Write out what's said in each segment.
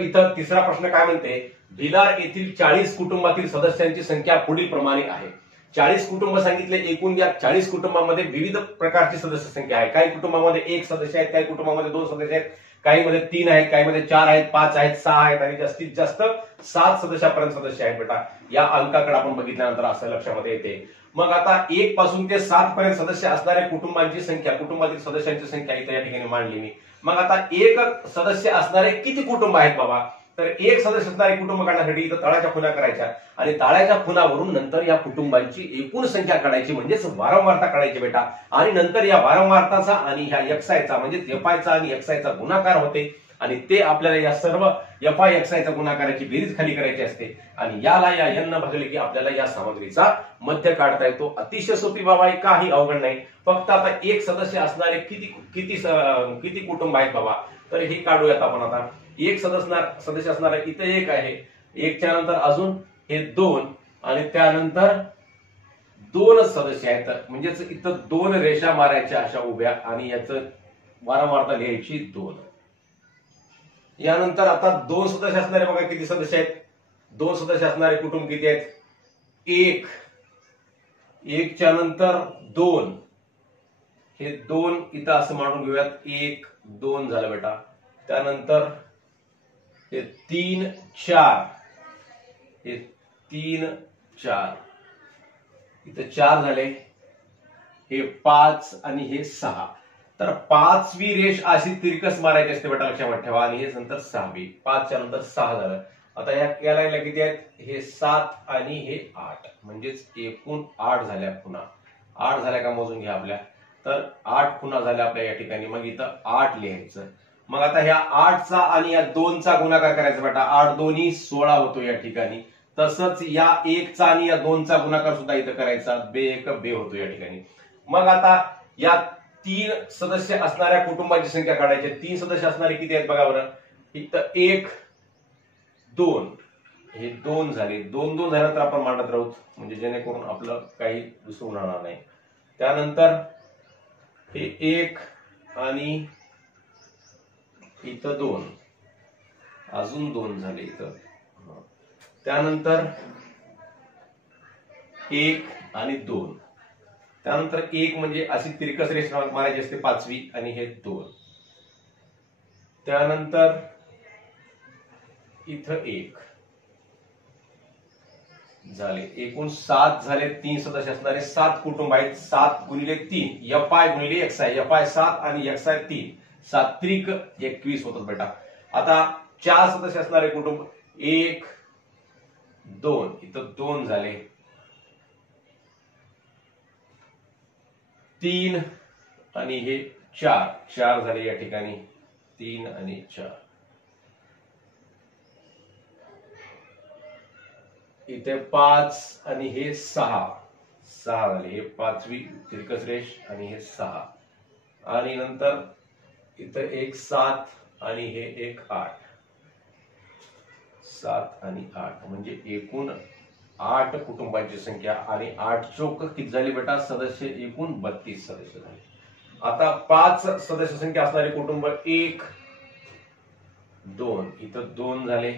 त्यानंतर इथं तिसरा प्रश्न काय म्हणते, भिलार येथील 40 कुटुंबातील सदस्यांची संख्या पुढील प्रमाणे आहे. 40 कुटुंब सांगितले. एकूण या 40 कुटुंबामध्ये विविध प्रकारची सदस्य संख्या आहे. काही कुटुंबामध्ये 1 सदस्य आहेत, काही कुटुंबामध्ये 2 सदस्य आहेत, काही मध्ये 3 आहेत, काही मध्ये 4 आहेत, 5 आहेत, 6 आहेत आणि जास्तीत जास्त 7 सदस्यापर्यंत सदस्य आहेत. बेटा या अंकाकडे आपण बघितल्यानंतर असं लक्षामध्ये येते. मग आता 1 पासून ते 7 पर्यंत सदस्य असणाऱ्या कुटुंबांची संख्या, कुटुंबातील सदस्यांची संख्या इथे या ठिकाणी मांडली मी. मग आता एक सदस्य असणारे किती कुटुंब आहेत बाबा, तर एक सदस्य असणारे कुटुंब काढण्यासाठी इथं तळाच्या खुणा करायच्या आणि ताळ्याच्या खुणावरून नंतर या कुटुंबांची एकूण संख्या काढायची, म्हणजेच वारंवारता काढायची बेटा. आणि नंतर या वारंवारताचा आणि ह्या एक्सआयचा म्हणजेच एफआयचा आणि एक्सआयचा गुणाकार होते आणि ते आपल्याला या सर्व एफआय एक्सआयचा गुणाकाराची बेरीज खाली करायची असते आणि याला या एन भागले की आपल्याला या सामग्रीचा मध्य काढता येतो. अतिशय सोपी बाबा आहे, काही अवघड नाही. फक्त आता एक सदस्य असणारे किती किती किती कुटुंब आहेत बाबा, तर हे काढूयात आपण. आता एक सदस्य असणारा इथं 1 आहे, 1च्या नंतर अजून हे 2 आणि त्यानंतर 2 सदस्य आहेत. म्हणजेच इथं 2 रेषा मारायच्या अशा उभ्या आणि याचं वारंवारता लिहायची 2. यानंतर आता 2 सदस्य असणारे बघा किती सदस्य आहेत. 2 सदस्य असणारे कुटुंब किती आहेत, 1, 1च्या नंतर 2, हे 2 इथं असं मांडून घेऊयात. 1, 2 झालं बेटा. त्यानंतर हे 3, 4, हे 3, 4 इथं 4 झाले. हे 5 आणि हे 6. तर 5वी रेष अशी तिरकस मारायची असते बेटा, लक्षात ठेवा. आणि हे नंतर 6वी, 5च्या नंतर 6 झालं. आता या लाईनला किती आहेत, हे 7 आणि हे 8, म्हणजेच एकूण 8 झाल्या खुणा. 8 झाल्या का मोजून घ्या आपल्या, तर 8 खुणा झाल्या आपल्या या ठिकाणी. मग इथं 8 लिहायचं. मग आता ह्या 8चा आणि या 2चा गुणाकार करायचा बेटा. 8 दोन्ही 16 होतो या ठिकाणी. तसंच या 1चा आणि या 2चा गुणाकार सुद्धा इथं करायचा. 2 1 2 होतो या ठिकाणी. मग आता या 3 सदस्य असणाऱ्या कुटुंबाची संख्या काढायची. 3 सदस्य असणारे किती आहेत बघा बरं. इथं 1 2, हे 2 झाले. 2 2 झालं तर आपण मांडत राहू, म्हणजे जेणेकरून आपलं काही विसरून राहणार नाही. त्यानंतर हे 1 आणि इथं 2, अजून 2 झाले इथं. त्यानंतर 1 आणि 2, त्यानंतर 1 म्हणजे अशी तिरकस रेष मारायची असते 5वी आणि हे 2. त्यानंतर इथं 1 झाले. एकूण 7 झाले. 3 सदस्य असणारे 7 कुटुंब आहेत. 7 गुणिले 3 एफआय गुणिले एक्सआय, एफआय 7 आणि एक्सआय 3, 7 त्रिक 21 होतात बेटा. आता 4 सदस्य असणारे कुटुंब 1 2, इथं 2 झाले. 3 आणि हे 4, 4 झाले या ठिकाणी. 3 आणि 4. इथे 5 आणि हे 6, 6 झाले. हे 5वी तिरकस रेष आणि हे 6. आणि नंतर इथं 1 7 आणि हे 1 8, 7 आणि 8, म्हणजे एकूण 8 कुटुंबांची संख्या. आणि 8 चौक किती झाली बेटा, सदस्य एकूण 32 सदस्य झाले. आता 5 सदस्य संख्या असणारे कुटुंब 1 2, इथं 2 झाले.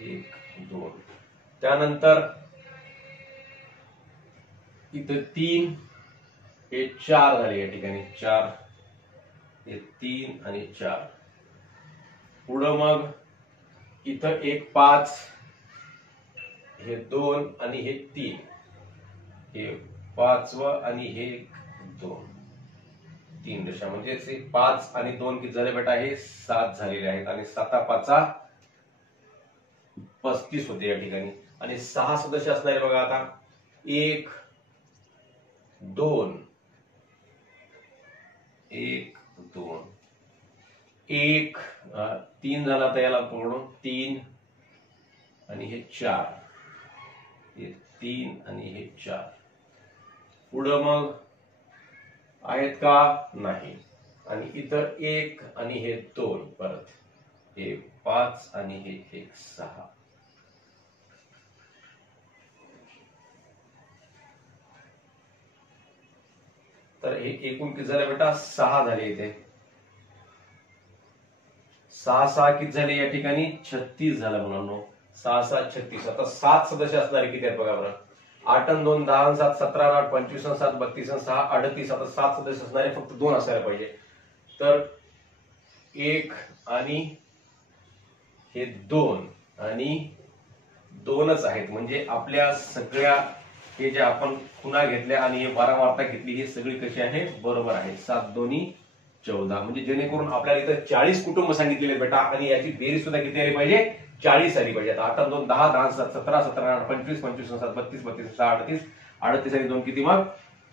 1 2. त्यानंतर इथं 3, हे 4 झाले या ठिकाणी. 4, हे 3 आणि 4. पुढं मग इथं 1 5, हे 2 आणि हे 3, हे 5वं आणि हे 2, 3 रेषा. म्हणजे 5 आणि 2 किती झाले बेटा, हे 7 झालेले आहेत. आणि 7 5 35 होते या ठिकाणी. आणि 6 सदस्य असणारे बघा आता 1 2, 1 2, 1 3 झाला. तर याला पकडून 3 आणि हे 4, हे 3 आणि हे 4. पुढं मग आहेत का, नाही. आणि इथं 1 आणि हे 2, परत हे 5 आणि हे 1 6. तर हे एकूण किती झाले बेटा, 6 झाले. इथे 6 6 किती झाले या ठिकाणी 36 झालं मुलांनो. 6 6 36. आता 7 सदस्य असणारे किती आहेत बघा बरं. 8 आणि 2 10 आणि 7 17 आणि 8 25 आणि 7 32 आणि 6 38. आता 7 सदस्य असणारे फक्त 2 असायला पाहिजे. तर 1 आणि हे 2 आणि 2च आहेत. म्हणजे आपल्या सगळ्या हे जे आपण खुणा घेतल्या आणि हे वारंवारता घेतली ही सगळी कशी आहे बरोबर आहे. 7 2 14. म्हणजे जेणेकरून आपल्याला इथं 40 कुटुंब सांगितलेले बेटा आणि याची बेरीज सुद्धा किती आली पाहिजे 40 आली पाहिजे. आता 8 आणि 2 10 10 7 17 17 8 25 25 7 32 32 6 38 38 आणि 2 किती मग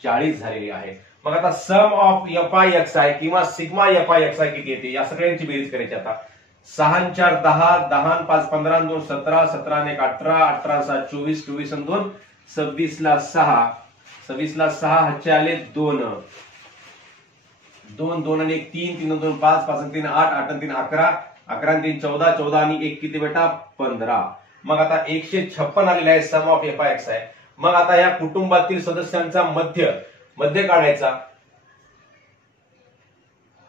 40 झालेली आहे. मग आता सम ऑफ FI किंवा सिग्मा FI किती येते या सगळ्यांची बेरीज करायची. आता 6 आणि 4 10 10 आणि 5 15 आणि 2 17 17 आणि 1 18 18 आणि 7 24 24 आणि 2 26 ला 6 26 ला 6 हातचे आले 2 2 2 आणि 1 3 3 2 5 5 आणि 3 8 8 आणि 3 11 11 आणि 3 14 14 आणि 1 किती बेटा 15. मग आता 156 आलेला आहे सम ऑफ FI. मग आता या कुटुंबातील सदस्यांचा मध्य काढायचा.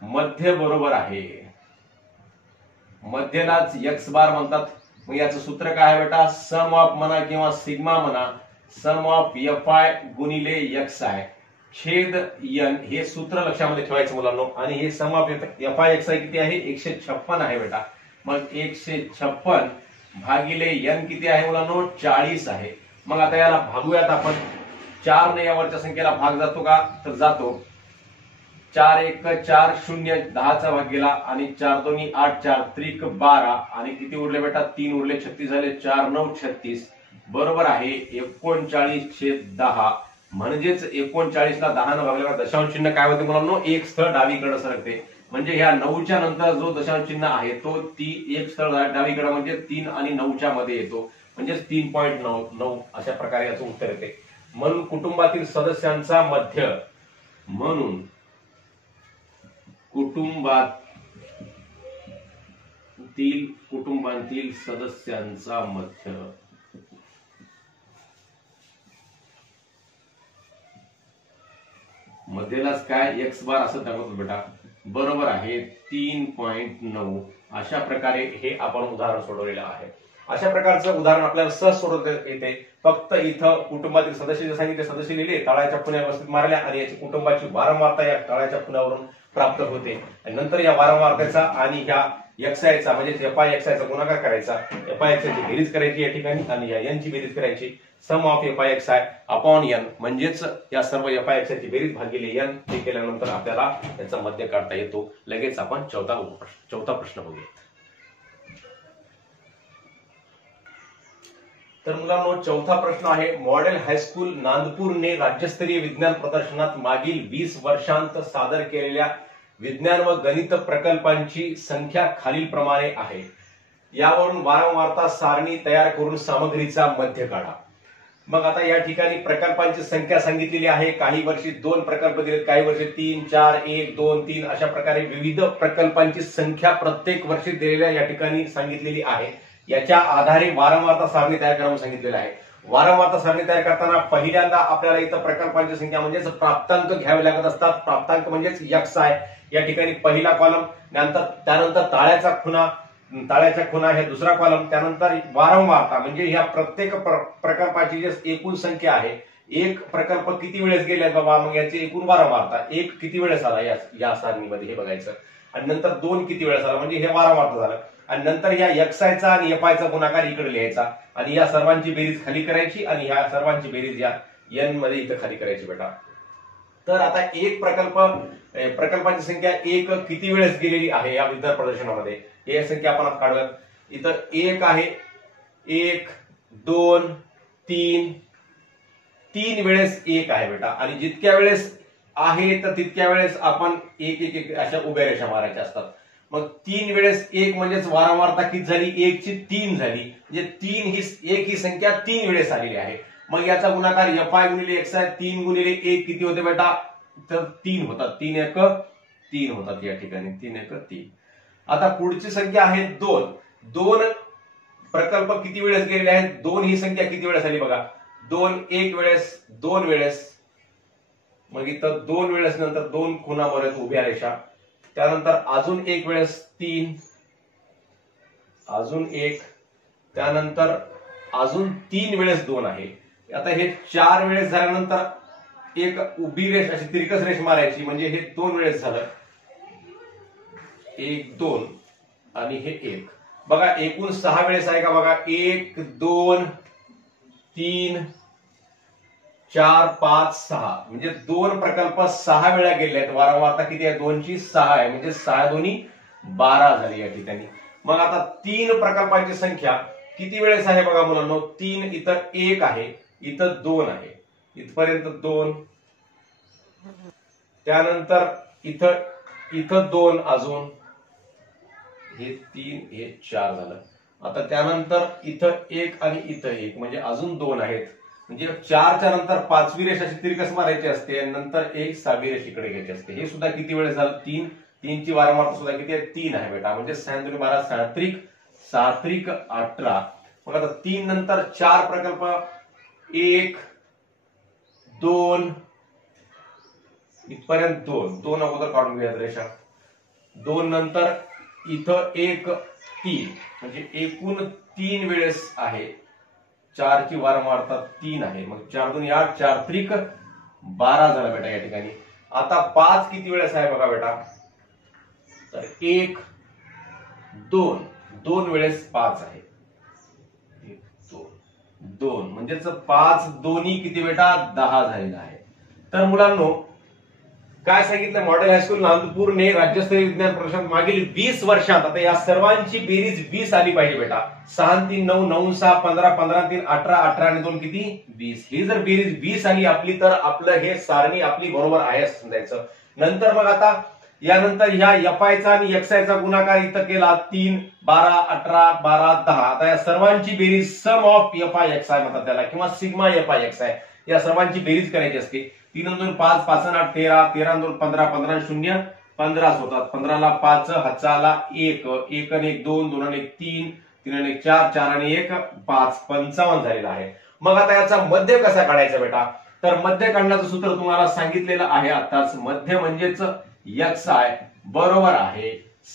मध्य बरोबर आहे मध्यलाच एक्स बार म्हणतात. मग याचं सूत्र काय आहे बेटा सम ऑफ म्हणा किंवा सिग्मा म्हणा सम ऑफ FI गुणिले XI छेद n हे सूत्र लक्षामध्ये ठेवायचं मुलांनो. आणि हे सम ऑफ FI किती आहे 156 आहे बेटा. मग 156 भागिले n किती आहे मुलांनो 40 आहे. मग आता याला भागूयात आपण. 4 ने यावरच्या संख्येला भाग जातो का तर जातो. 4 1 4 0 10चा भाग गेला आणि 4 2 8 4 त्रिक 12 आणि किती उरले बेटा 3 उरले 36 झाले 4 9 36 बरोबर आहे 39/10. म्हणजेच 39 ला 10 न भागल्यावर दशांश चिन्ह काय होते मुलांनो एक स्थळ डावीकडे सरकते. म्हणजे ह्या 9च्या नंतर जो दशांश चिन्ह आहे तो एक स्थळ डावीकडे म्हणजे 3 आणि 9च्या मध्ये येतो. म्हणजे 3.9 अशा प्रकारे याचं उत्तर येते. म्हणून कुटुंबातील सदस्यांचा मध्य म्हणून कुटुंबातील सदस्यांचा मध्य मध्यलाच काय एक्स बार असं दाखवतो बेटा बरोबर आहे 3.9. अशा प्रकारे हे आपण उदाहरण सोडवलेलं आहे. अशा प्रकारचं उदाहरण आपल्याला सहज सोडवता येते. फक्त इथं कुटुंबातील सदस्य जे सांगितले सदस्य लिहिले तळाच्या खुण्या व्यवस्थित मारल्या आणि याची कुटुंबाची वारंवारता या तळाच्या खुण्यावरून प्राप्त होते. आणि नंतर या वारंवारतेचा आणि ह्या XI म्हणजे FI चा गुणाकार करायचा. FI ची बेरीज करायची या ठिकाणी आणि या n ची बेरीज करायची. सम ऑफ FI अपॉन n म्हणजेच या सर्व FI ची बेरीज भागिले n हे केल्यानंतर आपल्याला याचा मध्य काढता येतो. लगेच आपण चौथा प्रश्न बघूया. तर मुलांनो चौथा प्रश्न आहे मॉडेल हायस्कूल नांदपूरने राज्यस्तरीय विज्ञान प्रदर्शनात मागील 20 वर्षांत सादर केलेल्या विज्ञान व गणित प्रकल्पांची संख्या खालीलप्रमाणे आहे. यावरून वारंवारता सारणी तयार करून सामग्रीचा मध्य काढा. मग आता या ठिकाणी प्रकल्पांची संख्या सांगितलेली आहे. काही वर्षी 2 प्रकल्प दिलेत काही वर्षी 3 4 1 2 3 अशा प्रकारे विविध प्रकल्पांची संख्या प्रत्येक वर्षी दिलेल्या या ठिकाणी सांगितलेली आहे. याच्या आधारे वारंवारता सारणी तयार करावं सांगितलेलं आहे. वारंवारता सारणी तयार करताना पहिल्यांदा आपल्याला इथं प्रकल्पांची संख्या म्हणजेच प्राप्तांक घ्यावे लागत असतात. प्राप्तांक म्हणजेच XI या ठिकाणी पहिला कॉलम त्यानंतर ताळ्याच्या खुणा हे दुसरा कॉलम त्यानंतर वारंवारता म्हणजे ह्या प्रत्येक प्रकल्पाची जी एकूण संख्या आहे एक प्रकल्प किती वेळेस गेले बाबा मग याची एकूण वारंवारता एक किती वेळेस आला या सारणीमध्ये हे बघायचं. आणि नंतर 2 किती वेळेस आला म्हणजे हे वारंवारता झालं. आणि नंतर या XI चा आणि FI चा गुणाकार इकडे लिहायचा आणि या सर्वांची बेरीज खाली करायची आणि ह्या सर्वांची बेरीज या n मध्ये इथं खाली करायची बेटा. तर आता एक प्रकल्पाची संख्या एक किती वेळेस गेलेली आहे या विज्ञान प्रदर्शनामध्ये हे संख्या आपण काढूयात. इथं 1 आहे 1 2 3 वेळेस 1 आहे बेटा. आणि जितक्या वेळेस आहे तर तितक्या वेळेस आपण एक एक एक अशा उभ्या रेषा मारायच्या असतात. मग 3 वेळेस 1 म्हणजेच वारंवारता किती झाली 1 ची 3 झाली. म्हणजे 3 ही संख्या 3 वेळेस आलेली आहे. मग याचा गुणाकार FI गुणिले XI 3 गुणिले 1 किती होते बेटा तर 3 होतात. 3 1 3 होतात या ठिकाणी 3 1 3. आता पुढची संख्या आहे 2 प्रकल्प किती वेळेस गेलेले आहेत 2 ही संख्या किती वेळेस आली बघा 2 1 वेळेस 2 वेळेस. मग इथं 2 वेळेस नंतर 2 खुणा बरेच उभ्या रेषा त्यानंतर अजून 1 वेळेस 3 अजून 1, त्यानंतर अजून 3 वेळेस 2 आहे. आता हे 4 वेळेस झाल्यानंतर एक उभी रेष अशी तिरकस रेष मारायची, म्हणजे हे 2 वेळेस झालं. 1 2 आणि हे 1. बघा एकूण 6 वेळेस आहे का बघा. 1 2 3 4 5 6 म्हणजे 2 प्रकल्प 6 वेळा गेले आहेत. वारंवारता किती आहे 2 ची 6 आहे, म्हणजे 6 दोन्ही 12 झाली या ठिकाणी. मग आता 3 प्रकल्पांची संख्या किती वेळेस आहे बघा मुलांनो. 3 इथं 1 आहे, इथं 2 आहे, इथपर्यंत 2, त्यानंतर इथं 2 अजून, हे 3 हे 4 झालं. आता त्यानंतर इथं 1 आणि इथं 1 म्हणजे अजून 2 आहेत. म्हणजे 4च्या नंतर 5वी रेष अशी तिरकस मारायची असते, नंतर 1 6वी रेष इकडे घ्यायची असते. हे सुद्धा किती वेळेस झालं 3. 3 ची वारंवारता सुद्धा किती आहे 3 आहे बेटा. म्हणजे 6 2 12 6 18. मग आता 3 नंतर 4 प्रकल्प 1 2 इथपर्यंत 2 अगोदर काढून घ्यायचं रेषा. 2 नंतर इथं 1 3 म्हणजे एकूण 3 वेळेस आहे. 4 ची वारंवारता 3 आहे. मग 4 2 8 4 त्रिक 12 झाला बेटा या ठिकाणी. आता 5 किती वेळेस आहे बघा बेटा. तर 1 2 वेळेस 5 आहे. 2 म्हणजेच 5 दोन्ही किती बेटा 10 झालेला आहे. तर मुलांनो काय सांगितलं, मॉडेल हायस्कूल नांदपूरने राज्यस्तरीय विज्ञान प्रदर्शन मागील 20 वर्षात, आता या सर्वांची बेरीज 20 आली पाहिजे बेटा. 6 3 9 9 6 15 15 3 18 18 आणि 2 किती 20. ही जर बेरीज 20 आली आपली तर आपलं हे सारणी आपली बरोबर आहे असं समजायचं. नंतर मग आता यानंतर ह्या एफआयचा आणि एक्सआयचा गुणाकार इथं केला 3 12 18 12 10. आता या सर्वांची बेरीज सम ऑफ एफआय एक्सआय म्हणतात त्याला, किंवा सिग्मा एफआय एक्सआय. या सर्वांची बेरीज करायची असते. 3 2 5 5 8 13 13 2 15 15 0 15 होतात. 15 ला 5 हाताला 1 1 आणि 1 2 2 आणि 1 3 3 आणि 1 4 4 आणि 1 5 55 झालेला आहे. मग आता याचा मध्य कसा काढायचा बेटा. तर मध्य काढण्याचं सूत्र तुम्हाला सांगितलेलं आहे आताच. मध्य म्हणजेच एक्सआय बरोबर आहे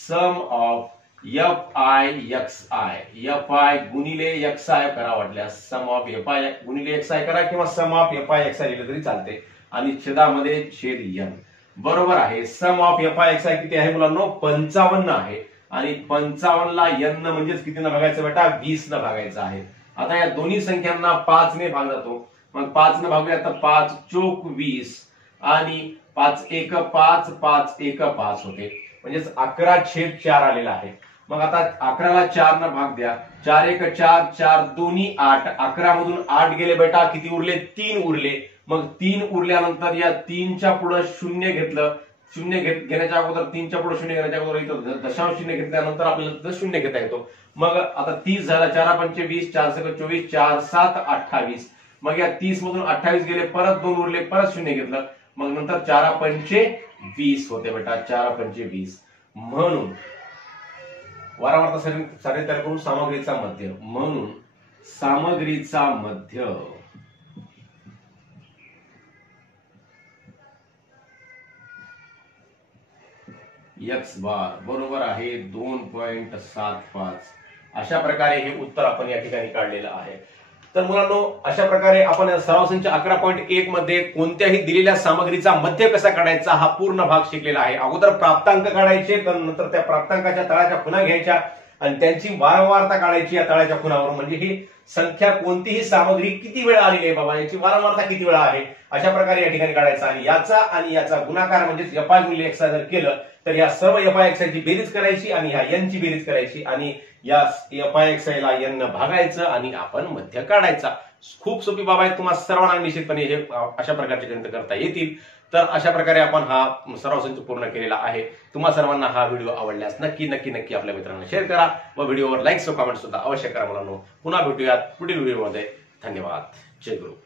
सम ऑफ एफआय एक्सआय. एफआय गुणिले एक्सआय करा वाटल्यास. सम ऑफ एफआय गुणिले एक्सआय करा किंवा सम ऑफ एफआय एक्सआय लिहिलं तरी चालते. आणि छेदामध्ये छेद n बरोबर आहे. सम ऑफ एफआय एक्सआय किती आहे मुलांनो 55 आहे. आणि 55 ला n म्हणजेच किती न भागायचं बेटा 20 न भागायचं आहे. आता या दोन्ही संख्यांना 5 ने भाग जातो. मग 5 न भागूया तर 5 चोक 20 आणि 5 1 5 5 1 5 होते. म्हणजेच 11/4 आलेला आहे. मग आता 11 ला 4 न भाग द्या. 4 1 4 4 दोन्ही 8. 11 मधून 8 गेले बेटा किती उरले 3 उरले. मग 3 उरल्यानंतर या 3च्या पुढे 0 घेतलं. 0 घेण्याच्या अगोदर 3च्या पुढे 0 घेण्याच्या अगोदर इथं दशांश चिन्ह घेतल्यानंतर आपल्याला 0 घेता येतो. मग आता 30 झाला. 4 5 20 4 6 24 4 7 28. मग या 30 मधून 28 गेले, परत 2 उरले, परत 0 घेतलं. मग नंतर 4 5 20 होते बेटा. 4 5 20. म्हणून वारंवारता सारणी तयार करून सामग्रीचा मध्य. म्हणून सामग्रीचा मध्य एक्स बार बरोबर आहे 2.75. अशा प्रकारे हे उत्तर आपण या ठिकाणी काढलेलं आहे. तर मुलांनो अशा प्रकारे आपण सराव संच 11.1 मध्ये कोणत्याही दिलेल्या सामग्रीचा मध्य कसा काढायचा हा पूर्ण भाग शिकलेला आहे. अगोदर प्राप्तांक काढायचे, तर नंतर त्या प्राप्तांकाच्या तळाच्या खुणा घ्यायच्या आणि त्यांची वारंवारता काढायची या तळाच्या खुणावर. म्हणजे ही संख्या कोणतीही सामग्री किती वेळा आलेली आहे बाबा, याची वारंवारता किती वेळा आहे, अशा प्रकारे या ठिकाणी काढायचा. आणि याचा गुणाकार म्हणजे एफआय गुणिले एक्सआय जर केलं तर या सर्व एफआय एक्सआयची बेरीज करायची आणि ह्या एन ची बेरीज करायची आणि या एफआय एक्सआयला एन न भागायचं आणि आपण मध्य काढायचा. खूप सोपी बाब आहे. तुम्हाला सर्वांना निश्चितपणे हे अशा प्रकारचे गणित करता येतील. तर अशा प्रकारे आपण हा सराव संच पूर्ण केलेला आहे. तुम्हा सर्वांना हा व्हिडिओ आवडल्यास नक्की आपल्या मित्रांना शेअर करा व व्हिडिओवर लाईक व कमेंट सुद्धा अवश्य करा मुलांनो. पुन्हा भेटूयात पुढील व्हिडिओमध्ये. धन्यवाद. जय गुरु.